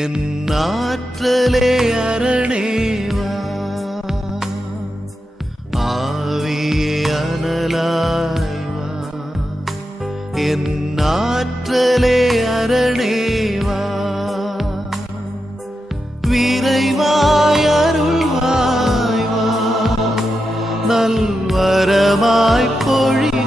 என் ஆற்றலே அரணேவா, ஆவியே அனலாய்வா, என் ஆற்றலே அரணேவா, விரைவாய் அருள்வாய்வா, நல்வரமாய் பொழிவாய்.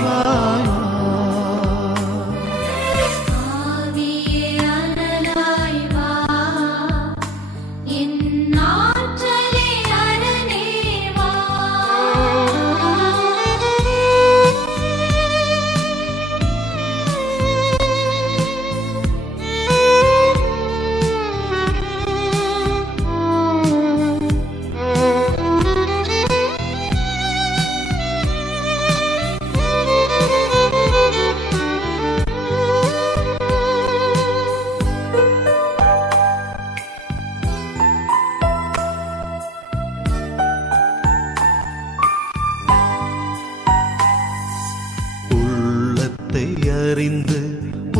அறிந்து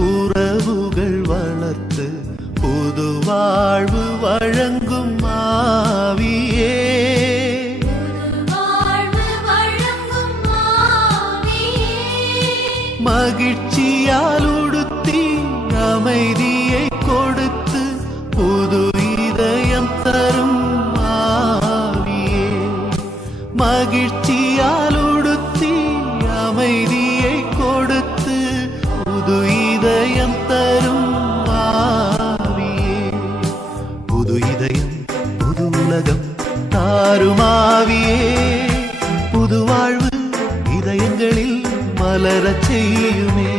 உறவுகள் வளர்த்து புது வாழ்வு வழங்கும் ஆவியே, மகிழ்ச்சியால் உடுத்தி அமைதியை கொடுத்து புது இதயம் தரும் ஆவியே, மகிழ்ச்சியால் உடுத்தி அமைதியை கொடுத்து புது இதயம் தரும் ஆவியே, புது இதயம் புது உலகம் தாரும் ஆவியே, புது வாழ்வு இதயங்களில் மலரச் செய்யுமே.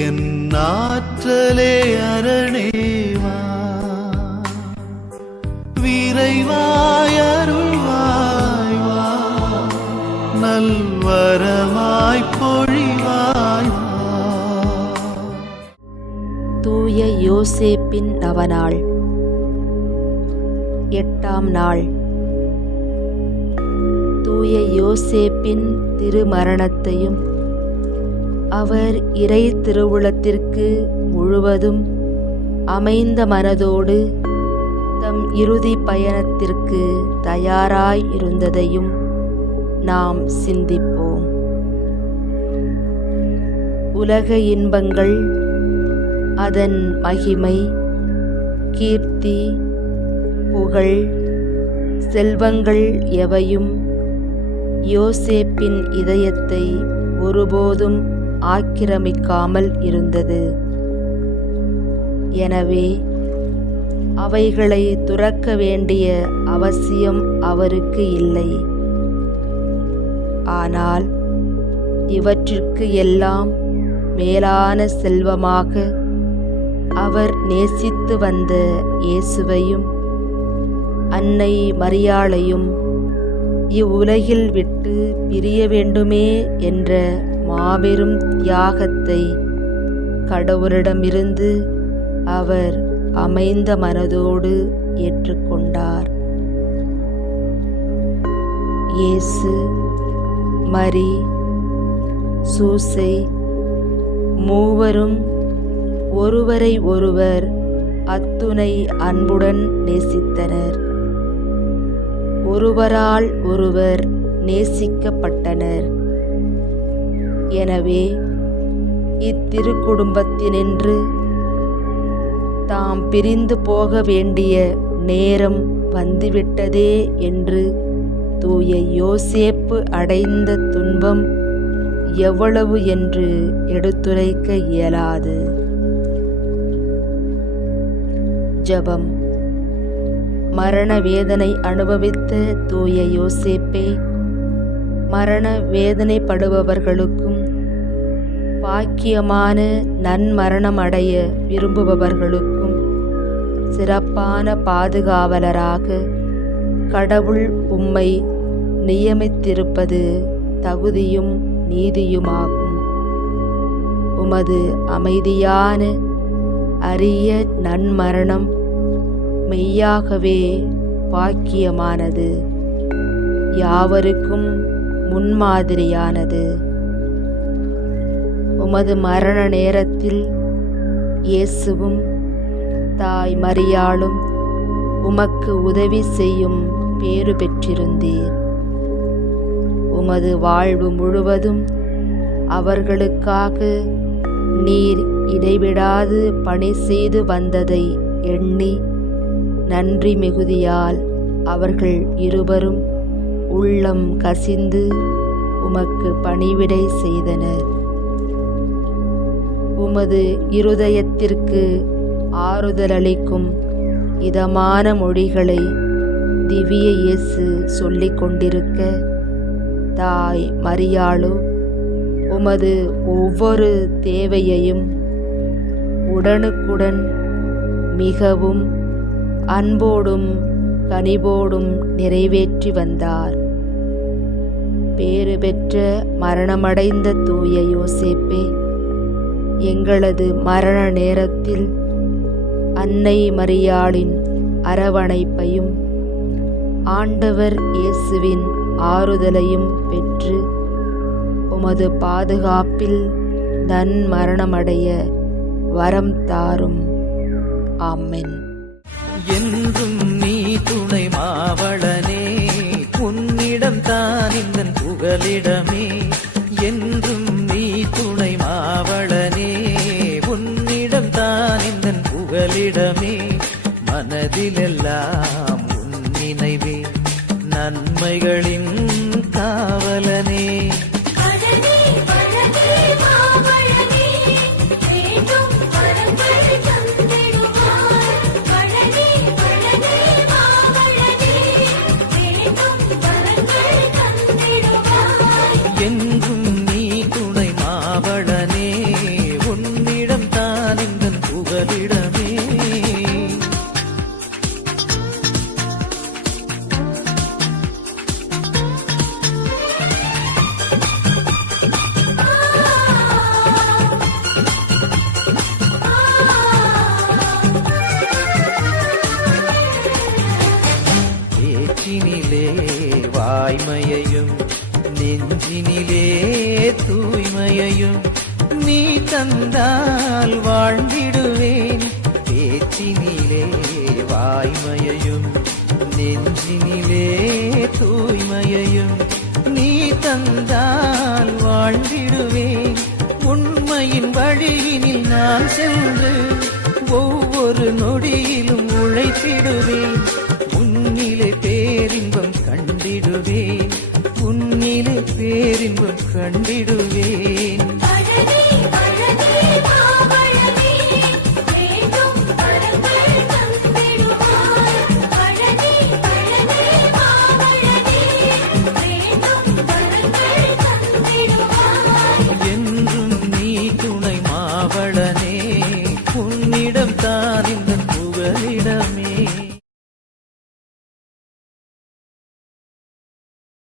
என் ஆற்றலே அரணேவா, விரைவாய் அருள்வாய்வா, நல்வரமாய் பொழிவாய். தூய யோசேப்பின் நவநாள். 8ஆம் நாள். தூய யோசேப்பின் திருமரணத்தையும் அவர் இறை திருவுளத்திற்கு முழுவதும் அமைந்த மனதோடு தம் இறுதி பயணத்திற்கு தயாராய் இருந்ததையும் நாம் சிந்திப்போம். உலக இன்பங்கள், அதன் மகிமை, கீர்த்தி, புகழ், செல்வங்கள் எவையும் யோசேப்பின் இதயத்தை ஒருபோதும் ஆக்கிரமிக்காமல் இருந்தது. எனவே அவைகளை துறக்க வேண்டிய அவசியம் அவருக்கு இல்லை. ஆனால் இவற்றிற்கு எல்லாம் மேலான செல்வமாக அவர் நேசித்து வந்த இயேசுவையும் அன்னை மரியாளையும் இவ்வுலகில் விட்டு பிரிய வேண்டுமே என்ற மாபெரும் தியாகத்தை கடவுளிடமிருந்து அவர் அமைந்த மனதோடு ஏற்றுக்கொண்டார். இயேசு, மரி, சூசை மூவரும் ஒருவரை ஒருவர் அத்துணை அன்புடன் நேசித்தனர். ஒருவரால் ஒருவர் நேசிக்கப்பட்டனர். எனவே இத்திருக்குடும்பத்தினின்று தாம் பிரிந்து போக வேண்டிய நேரம் வந்துவிட்டதே என்று தூய யோசேப்பு அடைந்த துன்பம் எவ்வளவு என்று எடுத்துரைக்க இயலாது. ஜெபம். மரண வேதனை அனுபவித்த தூய யோசேப்பே, மரண வேதனைப்படுபவர்களுக்கும் பாக்கியமான நன்மரணம் அடைய விரும்புபவர்களுக்கும் சிறப்பான பாதுகாவலராக கடவுள் உம்மை நியமித்திருப்பது தகுதியும் நீதியுமாகும். உமது அமைதியான அரிய நன்மரணம் மெய்யாகவே பாக்கியமானது, யாவருக்கும் முன்மாதிரியானது. உமது மரண நேரத்தில் இயேசுவும் தாய் மரியாளும் உமக்கு உதவி செய்யும் பேறு பெற்றிருந்தீர். உமது வாழ்வு முழுவதும் அவர்களுக்காக நீர் இடைவிடாது பணி செய்து வந்ததை எண்ணி நன்றி மிகுதியால் அவர்கள் இருவரும் உள்ளம் கசிந்து உமக்கு பணிவிடை செய்தனர். உமது இருதயத்திற்கு ஆறுதலளிக்கும் இதமான மொழிகளை திவ்ய இயேசு சொல்லிக் கொண்டிருக்க, தாய் மரியாளோ உமது ஒவ்வொரு தேவையையும் உடனுக்குடன் மிகவும் அன்போடும் கனிவோடும் நிறைவேற்றி வந்தார். பேறு பெற்ற மரணமடைந்த தூய யோசேப்பே, எங்களது மரண நேரத்தில் அன்னை மரியாளின் அரவணைப்பையும் ஆண்டவர் இயேசுவின் ஆறுதலையும் பெற்று உமது பாதுகாப்பில் நன்மரணமடைய வரம் தாரும். ஆமென். என்றும் நீ துணை மாவளனே, உன்னிடம் தான் இந்த புகலிடமே. என்றும் நீ துணை மாவளனே, உன்னிடம் தான் இந்த புகலிடமே. மனதிலெல்லாம் உன் நினைவே, நன்மைகளின் காவலனே. என்றும் நீ துணை மாவளனே, உன்னிடம் தான் இந்த புகலிடமே. பேச்சினிலே வாய்மையையும் நெஞ்சினிலே தூய்மையையும் நீ தந்தால் வாழ்ந்திடுவேன். பேச்சினிலே வாய்மையையும் நெஞ்சினிலே தூய்மையையும் நீ தந்தால் வாழ்ந்திடுவேன். உண்மையின் வழியினில் நான் சென்று ஒவ்வொரு நொடியில்